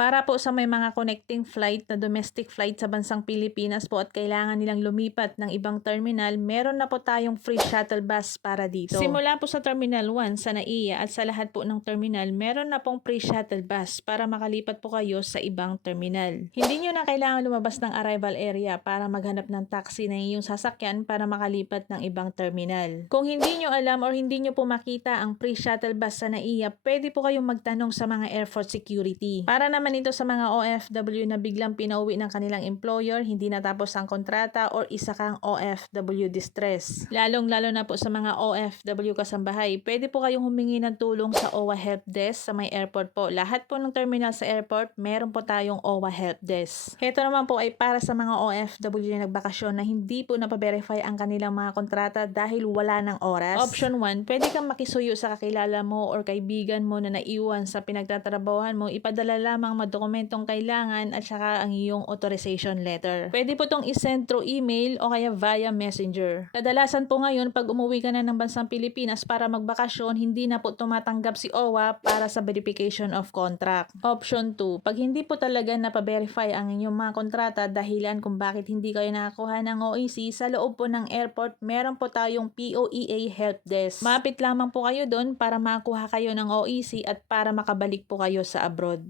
Para po sa may mga connecting flight na domestic flight sa bansang Pilipinas po at kailangan nilang lumipat ng ibang terminal, meron na po tayong free shuttle bus para dito. Simula po sa Terminal 1 sa NAIA at sa lahat po ng terminal, meron na pong free shuttle bus para makalipat po kayo sa ibang terminal. Hindi nyo na kailangan lumabas ng arrival area para maghanap ng taxi na iyong sasakyan para makalipat ng ibang terminal. Kung hindi nyo alam or hindi nyo po makita ang free shuttle bus sa NAIA, pwede po kayong magtanong sa mga airport security. Para naman ito sa mga OFW na biglang pinauwi ng kanilang employer, hindi natapos ang kontrata or isa kang OFW distress. Lalong-lalo na po sa mga OFW kasambahay, pwede po kayong humingi ng tulong sa OWA Help Desk sa may airport po. Lahat po ng terminal sa airport, meron po tayong OWA Help Desk. Ito naman po ay para sa mga OFW na nagbakasyon na hindi po napaverify ang kanilang mga kontrata dahil wala ng oras. Option 1, pwede kang makisuyo sa kakilala mo or kaibigan mo na naiwan sa pinagtatrabahuhan mo, ipadala lamang mga dokumentong kailangan at saka ang iyong authorization letter. Pwede po itong isend through email o kaya via messenger. Kadalasan po ngayon pag umuwi ka na ng bansang Pilipinas para magbakasyon, hindi na po tumatanggap si OWA para sa verification of contract. Option 2, pag hindi po talaga napaverify ang inyong mga kontrata dahilan kung bakit hindi kayo nakakuha ng OEC, sa loob po ng airport, meron po tayong POEA Help Desk. Mapit lamang po kayo doon para makakuha kayo ng OEC at para makabalik po kayo sa abroad.